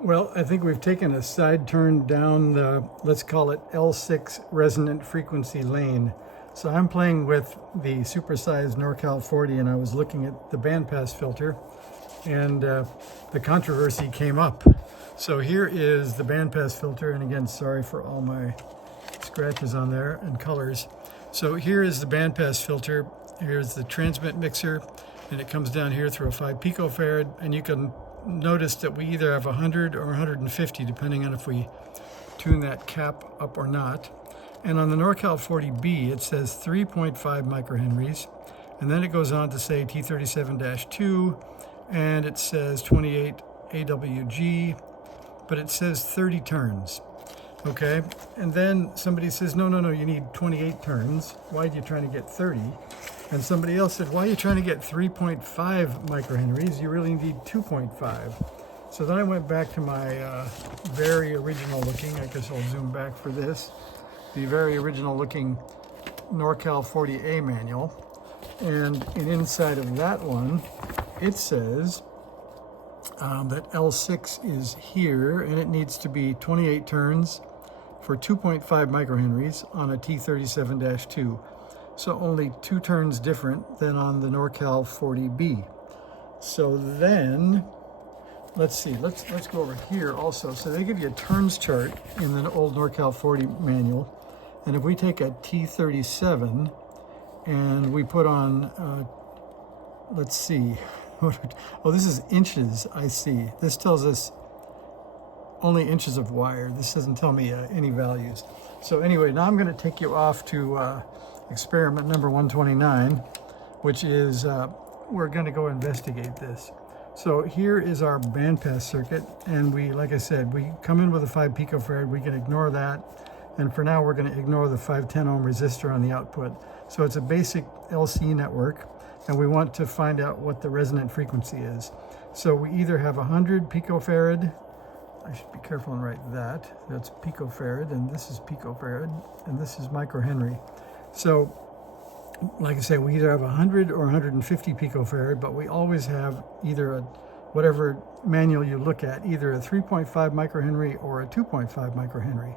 Well, I think we've taken a side turn down the, let's call it L6 resonant frequency lane. So I'm playing with the supersized Norcal40 and I was looking at the bandpass filter and the controversy came up. So here is the bandpass filter, and again, sorry for all my scratches on there and colors. So here is the bandpass filter. Here's the transmit mixer, and it comes down here through a 5 picofarad, and you can notice that we either have 100 or 150 depending on if we tune that cap up or not. And on the Norcal40B it says 3.5 microhenries, and then it goes on to say T37-2, and it says 28 AWG, but it says 30 turns. Okay, and then somebody says, no, you need 28 turns. Why are you trying to get 30? And somebody else said, why are you trying to get 3.5 microhenries? You really need 2.5. So then I went back to my very original looking, I guess I'll zoom back for this, the very original looking Norcal40A manual. And inside of that one, it says that L6 is here, and it needs to be 28 turns for 2.5 microhenries on a T37-2. So only 2 turns different than on the Norcal40B. So then, let's see, let's go over here also. So they give you a turns chart in the old Norcal40 manual. And if we take a T37 and we put on, let's see, oh, this is inches, I see. This tells us only inches of wire. This doesn't tell me any values. So anyway, now I'm going to take you off to experiment number 129, which is we're going to go investigate this. So here is our bandpass circuit, and we, like I said, we come in with a 5 picofarad. We can ignore that, and for now we're going to ignore the 510 ohm resistor on the output. So it's a basic LC network, and we want to find out what the resonant frequency is. So we either have 100 picofarad. I should be careful and write that. That's picofarad, and this is picofarad, and this is microhenry. So, like I say, we either have 100 or 150 picofarad, but we always have either whatever manual you look at, either a 3.5 microhenry or a 2.5 microhenry.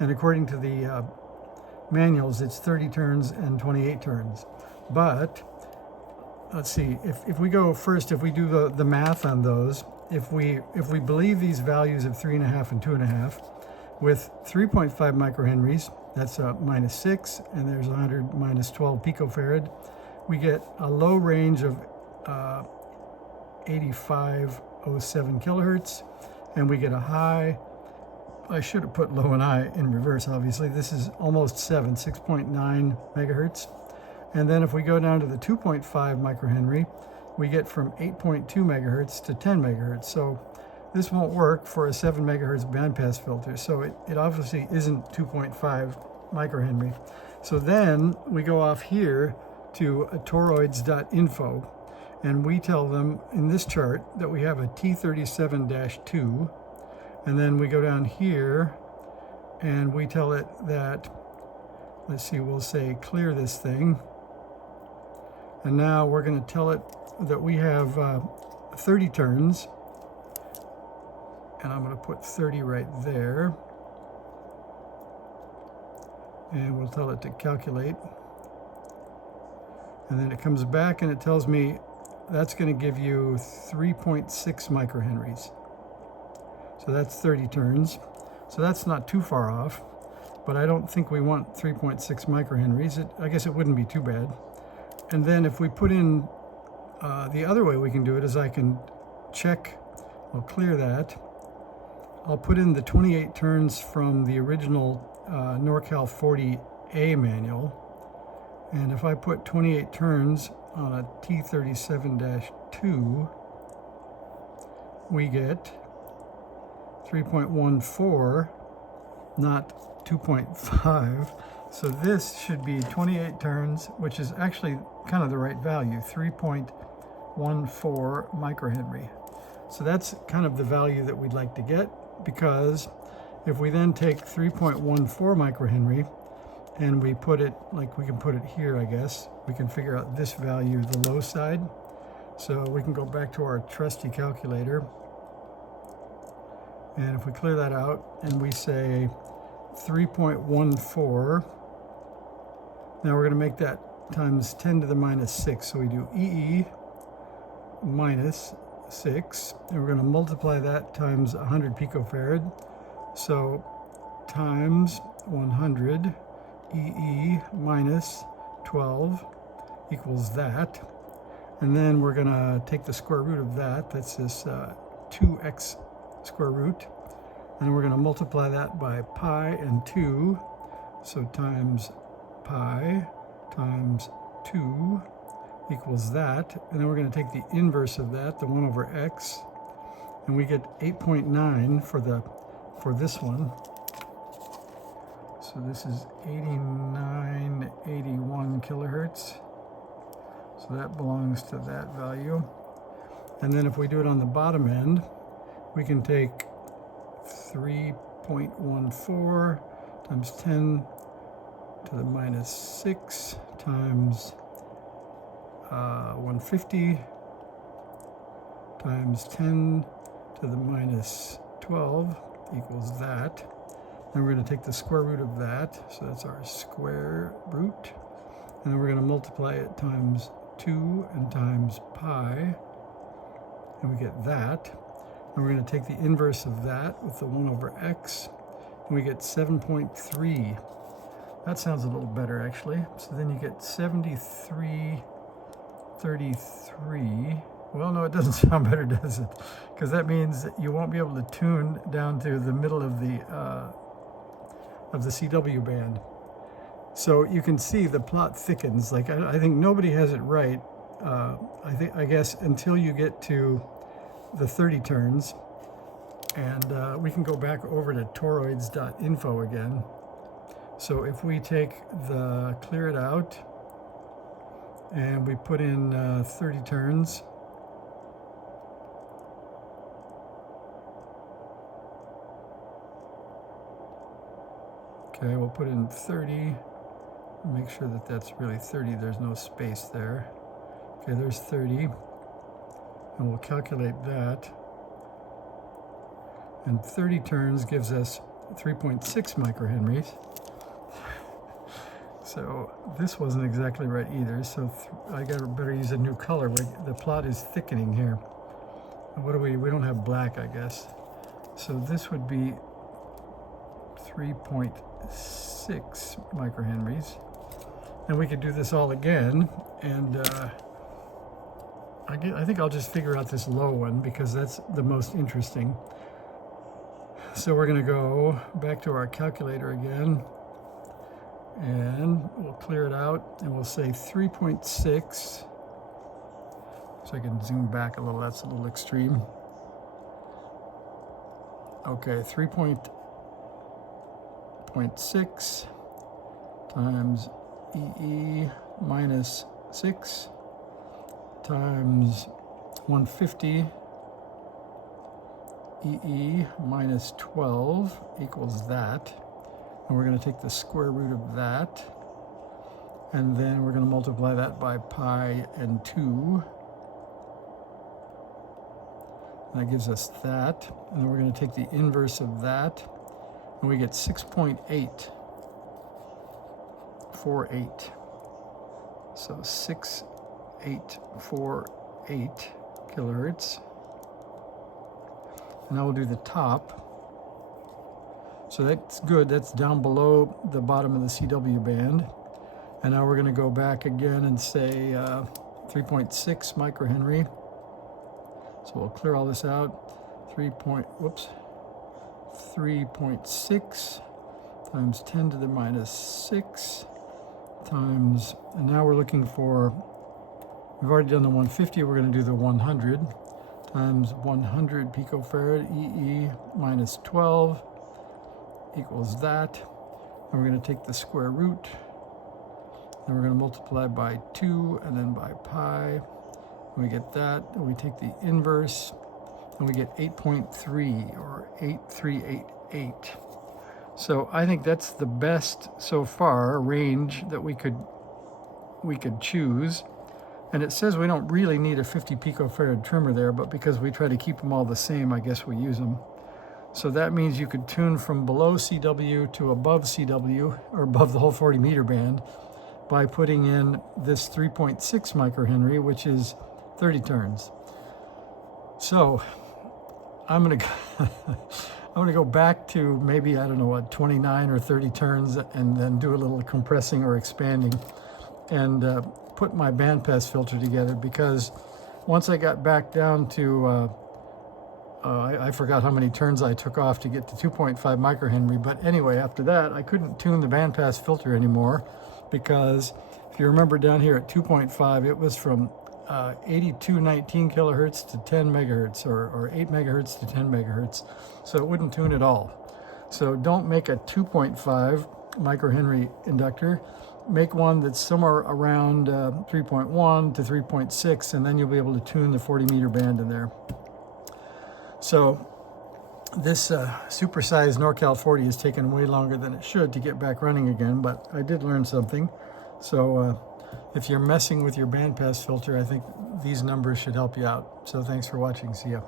And according to the manuals, it's 30 turns and 28 turns. But let's see, if we go first, if we do the math on those, if we believe these values of 3.5 and 2.5, with 3.5 microhenries, that's minus 6, and there's 100 minus 12 picofarad, we get a low range of 8507 kilohertz, and we get a high, I should have put low and high in reverse, obviously. This is almost 6.9 megahertz. And then if we go down to the 2.5 microhenry, we get from 8.2 megahertz to 10 megahertz. So this won't work for a 7 megahertz bandpass filter. So it obviously isn't 2.5 microhenry. So then we go off here to toroids.info, and we tell them in this chart that we have a T37-2. And then we go down here and we tell it that, let's see, we'll say clear this thing. And now we're going to tell it that we have 30 turns. And I'm going to put 30 right there. And we'll tell it to calculate. And then it comes back and it tells me that's going to give you 3.6 microhenries. So that's 30 turns. So that's not too far off, but I don't think we want 3.6 microhenries. I guess it wouldn't be too bad. And then if we put in, the other way we can do it is I can check, I'll clear that. I'll put in the 28 turns from the original Norcal40A manual. And if I put 28 turns on a T37-2, we get 3.14, not 2.5. So this should be 28 turns, which is actually kind of the right value, 3.14 microhenry. So that's kind of the value that we'd like to get, because if we then take 3.14 microhenry and we put it, like we can put it here, I guess, we can figure out this value, the low side. So we can go back to our trusty calculator. And if we clear that out and we say 3.14, now we're going to make that times 10 to the minus 6. So we do EE minus 6, and we're going to multiply that times 100 picofarad. So times 100 EE minus 12 equals that. And then we're going to take the square root of that. That's this 2x square root. And we're going to multiply that by pi and 2. So times pi times 2 equals that. And then we're going to take the inverse of that, the 1 over x. And we get 8.9 for this one. So this is 8981 kilohertz. So that belongs to that value. And then if we do it on the bottom end, we can take 3.14 times 10 to the minus 6 times 150 times 10 to the minus 12 equals that. Then we're going to take the square root of that, so that's our square root. And then we're going to multiply it times 2 and times pi, and we get that. And we're going to take the inverse of that with the 1 over x, and we get 7.3. That sounds a little better, actually. So then you get 7333. Well, no, it doesn't sound better, does it? Because that means that you won't be able to tune down to the middle of the CW band. So you can see the plot thickens. Like I think nobody has it right. I guess until you get to the 30 turns, and we can go back over to toroids.info again. So if we take the clear it out and we put in 30 turns, okay, we'll put in 30. Make sure that that's really 30. There's no space there. Okay, there's 30. And we'll calculate that. And 30 turns gives us 3.6 microhenries. So this wasn't exactly right either. So I better use a new color. The plot is thickening here. What do we don't have black, I guess. So this would be 3.6 microhenries. And we could do this all again, and I think I'll just figure out this low one because that's the most interesting. So we're going to go back to our calculator again, and we'll clear it out, and we'll say 3.6. So I can zoom back a little. That's a little extreme. Okay, 3.6 times EE minus 6 times 150 EE minus 12 equals that. And we're going to take the square root of that. And then we're going to multiply that by pi and 2. That gives us that. And then we're going to take the inverse of that. And we get 6.848. So 6848 kilohertz. And now we'll do the top. So that's good. That's down below the bottom of the CW band. And now we're going to go back again and say 3.6 microhenry. So we'll clear all this out. 3.6 times 10 to the minus 6 times, and now we're looking for, we've already done the 150, we're going to do the 100 times 100 picofarad EE minus 12 equals that. And we're going to take the square root, then we're going to multiply by 2 and then by pi, and we get that, and we take the inverse, and we get 8.3 or 8388. So I think that's the best so far range that we could choose. And it says we don't really need a 50 picofarad trimmer there, but because we try to keep them all the same, I guess we use them. So that means you could tune from below CW to above CW, or above the whole 40 meter band, by putting in this 3.6 microhenry, which is 30 turns. So I'm gonna go back to maybe, I don't know what, 29 or 30 turns, and then do a little compressing or expanding, and put my bandpass filter together, because once I got back down to I forgot how many turns I took off to get to 2.5 microhenry, but anyway, after that I couldn't tune the bandpass filter anymore, because if you remember down here at 2.5, it was from 8219 kilohertz to 10 megahertz, or 8 megahertz to 10 megahertz, so it wouldn't tune at all. So don't make a 2.5 microhenry inductor. Make one that's somewhere around 3.1 to 3.6, and then you'll be able to tune the 40 meter band in there. So this supersized Norcal40 has taken way longer than it should to get back running again, but I did learn something. So if you're messing with your bandpass filter, I think these numbers should help you out. So thanks for watching. See ya.